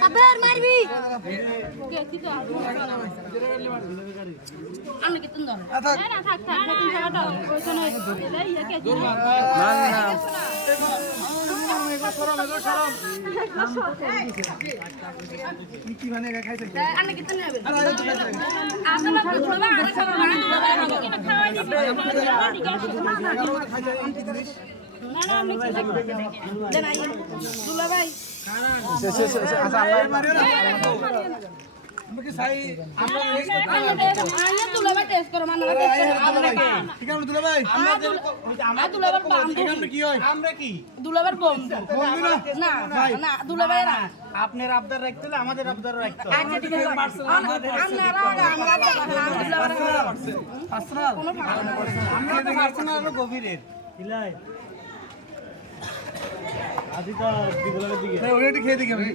সাবার মারবি আমি কি তুমি ধরো না থাক থাক তুমি জায়গাটা ওইখানে ইয়া কে দিন না কি মানে খাইতে আমি কি তুমি নেবে আসলে বুঝবা আর সব মানে খাওয়াই দিবি না না আমি কি দেন আই দুলা ভাই আচ্ছা আল্লাহ মারিও না আমরা কি চাই আমরা আইয়া দুলা ভাই টেস্ট করো মানে ঠিক আছে দুলা ভাই আমরা দুলাবার বান্ধব আমরা কি হয় আমরা কি দুলাবার বন্ধু না না দুলাভাই না আপনার আবদার রাখতে হলে আমাদের আবদার রাখতে হবে। আচ্ছা ঠিক আছে আমরা দুলাবার পার্সোনাল কোনো ফাঁকা না আমরা তো পার্সোনাল হলো গভীরের ইলাই আদিতা দিগুলোর দিকে ওইটা খেয়ে দিকে ভাই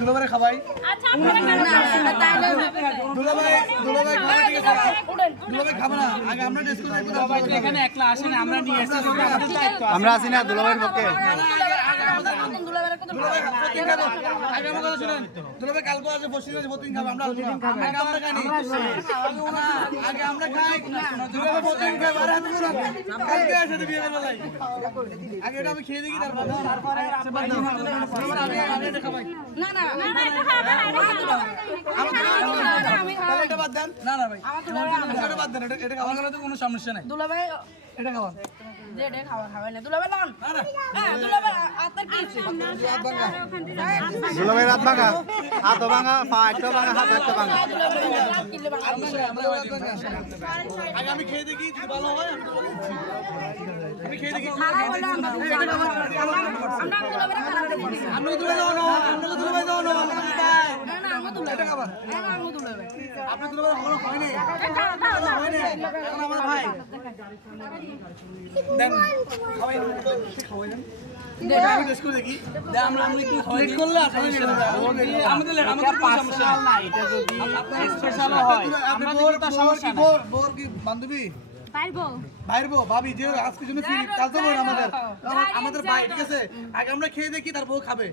দুলা ভাই খাবাই আচ্ছা আপনারা না তাইলে দুলা ভাই খাবে ঠিক আছে দুলা ভাই খাবে না আগে আমরা টেস্ট করে দেখব সবাই তো এখানে একলা আসেন আমরা নিয়ে এসেছি আমাদের দায়িত্ব আমরা আছি না দুলাভাইয়ের পক্ষে আগে আমার কথা শুনেন দুলা ভাই কালকে আছে বসে আছে প্রতিদিন খাবে আমরা আগে আমরা খাই আগে আমরা খাই দুলা ভাই প্রতিদিন খাই আর হাতে পুরো কালকে আসে বিয়ে করবে লাই আগে এটা আমি খেয়ে দেখি তারপরে আগে খাবাই না না এটা খাবে না আমি তাহলে এটা বাদ দেন না না ভাই এটা বাদ দেন এটা খাওয়া গেলে তো কোনো সমস্যা নাই দুলাভাই এটা খাওয়া যে খাওয়া না দুলাভাই লন হ্যাঁ দুলাভাই আপনার কি দুলাভাইয়ের হাত ভাঙা হাত ভাঙা পা একটা ভাঙা হাত একটা ভাঙা আগে আমি খেয়ে দেখি যদি ভালো হয় আমি খেয়ে দেখি আমরা দুলাই দাও না আমরা দুলাই দাও না এটা খাবার আপনি দুলাই ভালো হয় না এখন আমার ভাই দেন খাওয়াই দেন আমি টেস্ট করে দেখি আমরা একটু খাওয়াই করলে আমাদের সমস্যা না এটা যদি স্পেশাল হয় আমরা দিলে তো সমস্যা না বোর কি বান্ধবী পারবো বাইরবো ভাবি যে আজকে জন্য ফ্রি কাল তো বল আমাদের ভাই ঠিক আছে আগে আমরা খেয়ে দেখি তারপর খাবে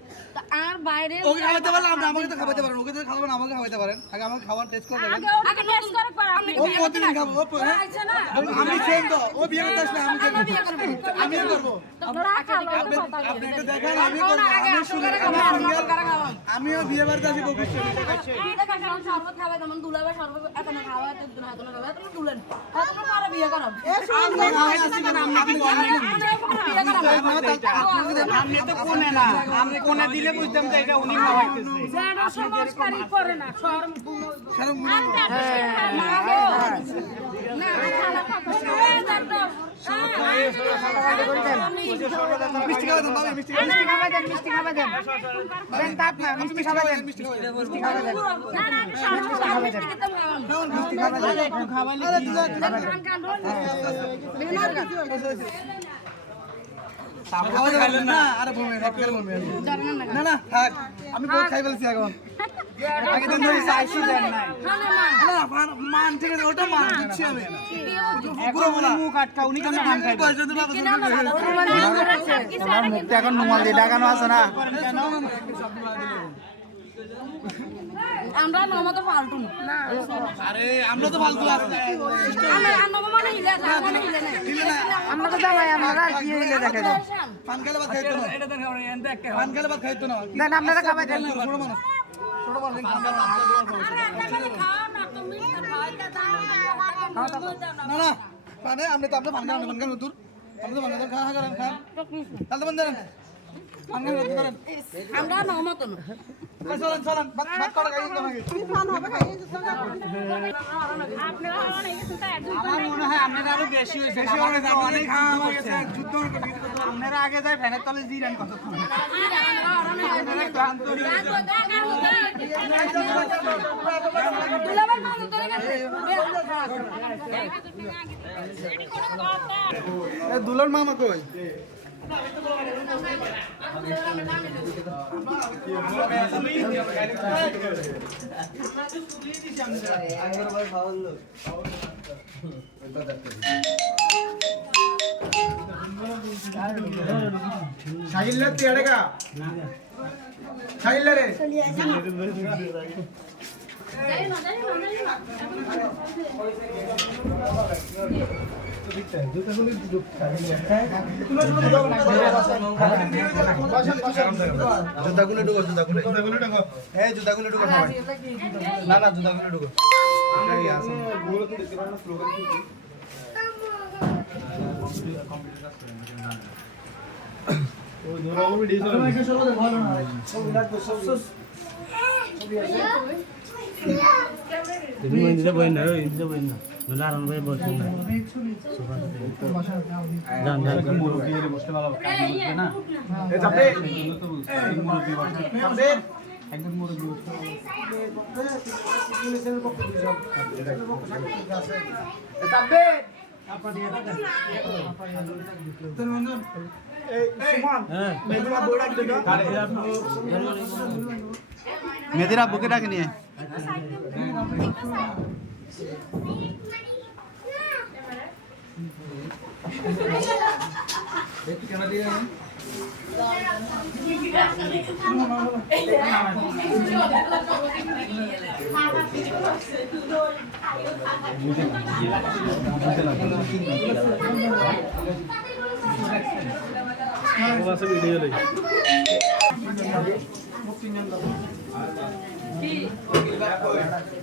আর বাইরে ওকে খাওয়াতে পারলে আমরা আমাকে তো খাওয়াতে পারেন ওকে তো খাওয়াবেন আমাকে খাওয়াতে পারেন আগে আমাকে খাওয়ার টেস্ট করে দেখেন আগে টেস্ট করে পর আপনি ও প্রতিদিন খাবো ও আমি সেম তো ও বিয়ে করতে আসলে আমি আমি করবো আপনি এটা দেখেন আমি করবো আমি শুনে আমিও বিয়ে বাড়িতে আসি বকুশ শরবত খাবে তেমন দুলাভাই শরবত এত না খাওয়া এত না খাওয়া তুমি দুলেন এত না বিয়ে করো আপনি তো কোনে না আপনি কোনে দিলে বুঝতাম যে এটা উনি খাওয়াইতেছে যেটা সমাজকারী করে না শরম শরম না খালা মিষ্টি খাওয়া দেন বাবা মিষ্টি খাওয়া দেন মিষ্টি খাওয়া দেন মিষ্টি খাওয়া দেন একটু খাওয়াইলে না আরে বলবেন না না থাক আমি বহুত খাই ফেলছি এখন আগে দিন ধরে চাইছি দেন নাই না মান ঠিক আছে ওটা মান দিচ্ছি আমি পুরো মুখ আটকা উনি কেন ধান খাইবে আমার মুখটা এখন নুমাল দিয়ে ডাকানো আছে না আমরা নমতো ফালতু না আরে আমরা তো ফালতু আছে আমরা মানে হিলে না আমরা তো জামাই আমরা কি হইলে দেখেন পান খেলে ভাত খাইতো না এটা দেন এন্ড একটা পান খেলে ভাত খাইতো না দেন আপনারা খাবাই দেন ছোট মানুষ না না পানে আমরা তো পান খান নতুন আমরা তো পান খান খান খান তাহলে তো বন্ধ আমরা নমতো না চলেন চলেন ভাত করা খাই আমার মনে হয় আপনারা আরো বেশি হয়েছে অনেক আপনারা আগে যায় ফ্যানের তলে জিরান কতক্ষণ দুলার মামা কই শাহিল্লা তুই আড়েগা শাহিল্লা রে জুতাগুলো ঢুকো জুতাগুলো ঢুকো এই জুতাগুলো ঢুকো সবাই না না জুতাগুলো ঢুকো এই আছে গুলো তো দেখতে পারো না স্লোগান কি ও ধরো ভিডিও চলে না শুরু করে ভালো না সব বিরাট সব তুমি ইন্দিরা বই না ইন্দিরা বই না নারায়ণ ভাই বলছেন না জান জান মুরব্বি এর বসতে ভালো বসবে না এই চাপে এই মুরব্বি বসে চাপে একদম মুরব্বি বসে চাপে আপা দিয়ে দাও তুমি এই সুমন মেদিনা বই রাখ দেন মেয়েদের আব্বুকে ডাকে নিয়ে ভিডিও লই কি